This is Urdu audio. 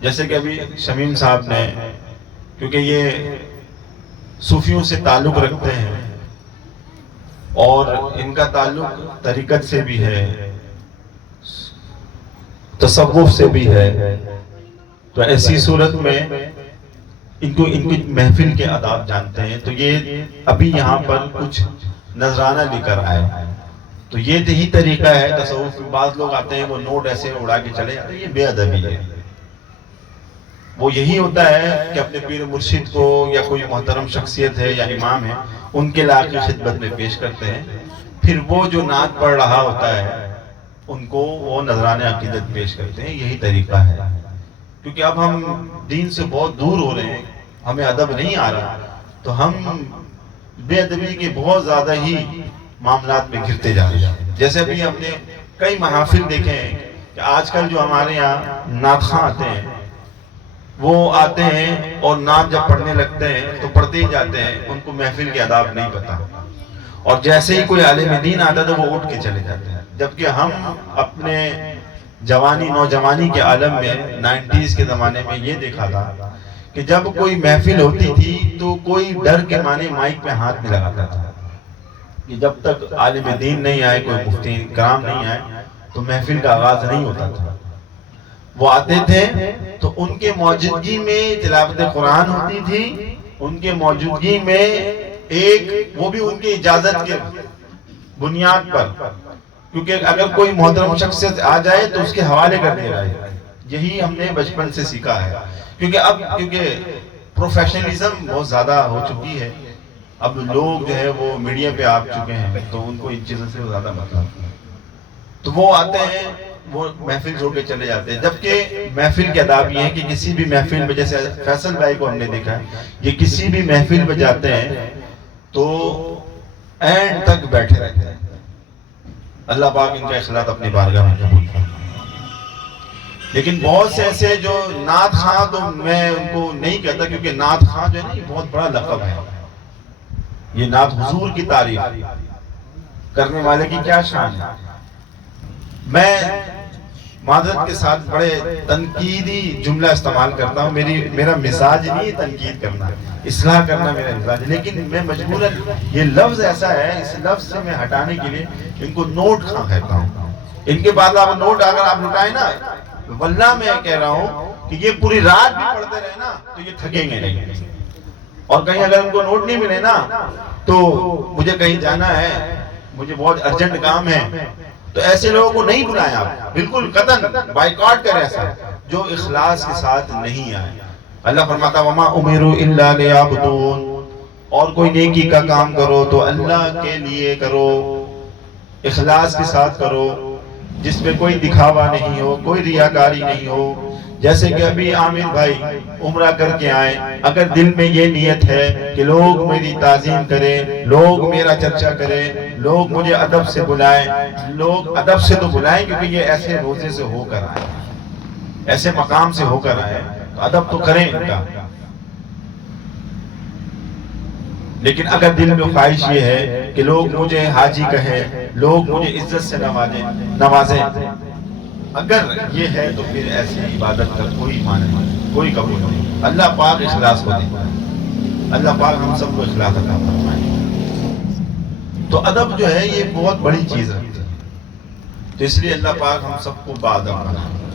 جیسے کہ ابھی شمیم صاحب نے، کیونکہ یہ صوفیوں سے تعلق رکھتے ہیں اور ان کا تعلق طریقت سے بھی ہے، تصوف سے بھی ہے، تو ایسی صورت میں ان کی محفل کے آداب جانتے ہیں، تو یہ ابھی یہاں پر کچھ نذرانہ لے کر آئے، تو یہ یہی طریقہ ہے تصوف میں۔ بعض لوگ آتے ہیں وہ نوٹ ایسے اڑا کے چلے جاتے ہیں، یہ بے ادبی ہے۔ وہ یہی ہوتا ہے کہ اپنے پیر مرشد کو یا کوئی محترم شخصیت ہے یا امام ہے ان کے لا کے خدمت میں پیش کرتے ہیں، پھر وہ جو نعت پڑھ رہا ہوتا ہے ان کو وہ نذرانہ عقیدت پیش کرتے ہیں، یہی طریقہ ہے۔ کیونکہ اب ہم دین سے بہت دور ہو رہے ہیں، ہمیں ادب نہیں آ رہا، تو ہم بے ادبی کے بہت زیادہ ہی معاملات میں گھرتے جا رہے ہیں۔ جیسے ابھی ہم نے کئی محافل دیکھے ہیں کہ آج کل جو ہمارے یہاں نعت خواں آتے ہیں وہ آتے ہیں اور نعت جب پڑھنے لگتے ہیں تو پڑھتے ہی جاتے ہیں، ان کو محفل کے آداب نہیں پتہ، اور جیسے ہی کوئی عالم دین آتا تو وہ اٹھ کے چلے جاتے ہیں۔ جبکہ ہم اپنے جوانی نوجوانی کے عالم میں 90s کے زمانے میں یہ دیکھا تھا کہ جب کوئی محفل ہوتی تھی تو کوئی ڈر کے مانے مائک پہ ہاتھ نہیں لگاتا تھا کہ جب تک عالم دین نہیں آئے، کوئی مفتی کرام نہیں آئے تو محفل کا آغاز نہیں ہوتا تھا۔ وہ آتے تھے تو ان کے موجودگی میں تلاوت قرآن ہوتی تھی، ان کے موجودگی میں وہ بھی ان کی اجازت کے بنیاد پر، کیونکہ اگر کوئی محترم شخصیت آ جائے تو اس کے حوالے کر دیا جائے۔ یہی ہم نے بچپن سے سیکھا ہے، کیونکہ پروفیشنلزم بہت زیادہ ہو چکی ہے، اب لوگ جو ہے وہ میڈیا پہ آ چکے ہیں تو ان کو ان چیزوں سے زیادہ مطلب، تو وہ آتے ہیں وہ محفل چھوڑ کے چلے جاتے ہیں۔ جبکہ محفل کے آداب یہ ہے کہ کسی بھی محفل میں، جیسے فیصل بھائی کو ہم نے دیکھا ہے، یہ کسی بھی محفل میں جاتے ہیں تو اینڈ تک بیٹھے رہتے ہیں۔ اللہ پاک ان کا اخلاص اپنی بارگاہ میں قبول فرمائے۔ لیکن بہت سے ایسے جو نعت خواں، تو میں ان کو نہیں کہتا، کیونکہ نعت خواں جو ہے نا یہ بہت بڑا لقب ہے، یہ نعت حضور کی تعریف کرنے والے کی کیا شان ہے۔ میں معذرت کے ساتھ بڑے تنقیدی جملہ استعمال کرتا ہوں، میرا مزاج نہیں تنقید کرنا، اصلاح کرنا میرا مزاج، لیکن میں مجبوراً یہ لفظ ایسا ہے، اس لفظ سے میں ہٹانے کے لیے ان کو نوٹ خواں کہتا ہوں۔ ان کے بعد آپ نوٹ اگر آپ لٹائیں نا، واللہ میں کہہ رہا ہوں کہ یہ پوری رات بھی پڑھتے رہے نا تو یہ تھکیں گے نہیں، اور کہیں اگر ان کو نوٹ نہیں ملے نا تو مجھے کہیں جانا ہے، مجھے بہت ارجنٹ کام ہے، تو ایسے لوگوں کو نہیں بلایا آپ، بالکل قطعاً بائیکاٹ کریں ایسا جو اخلاص کے ساتھ نہیں آئے۔ اللہ فرماتا وما امروا الا لیعبدون، اور کوئی نیکی کا کام کرو تو اللہ کے لیے کرو، اخلاص کے ساتھ کرو، جس میں کوئی دکھاوا نہیں ہو، کوئی ریاکاری نہیں ہو۔ جیسے کہ ابھی عامر بھائی عمرہ کر کے آئے، اگر دل میں یہ نیت ہے کہ لوگ میری تعظیم کریں، لوگ میرا چرچا کریں، لوگ مجھے ادب سے بلائیں، لوگ ادب سے تو بلائیں کیونکہ یہ ایسے روزے سے ہو کر آئے، ایسے مقام سے ہو کر آئے، تو ادب تو کریں ان کا۔ لیکن اگر دل میں خواہش یہ ہے کہ لوگ مجھے حاجی کہیں، لوگ مجھے عزت سے نوازیں، اگر یہ ہے تو پھر ایسی عبادت کا کوئی معنی نہیں، کوئی قبول نہیں۔ اللہ پاک اخلاص کو دیتا ہے، اللہ پاک ہم سب کو اخلاص عطا فرمائے۔ تو ادب جو ہے یہ بہت بڑی چیز رکھتی ہے، تو اس لیے اللہ پاک ہم سب کو باادب بنائے۔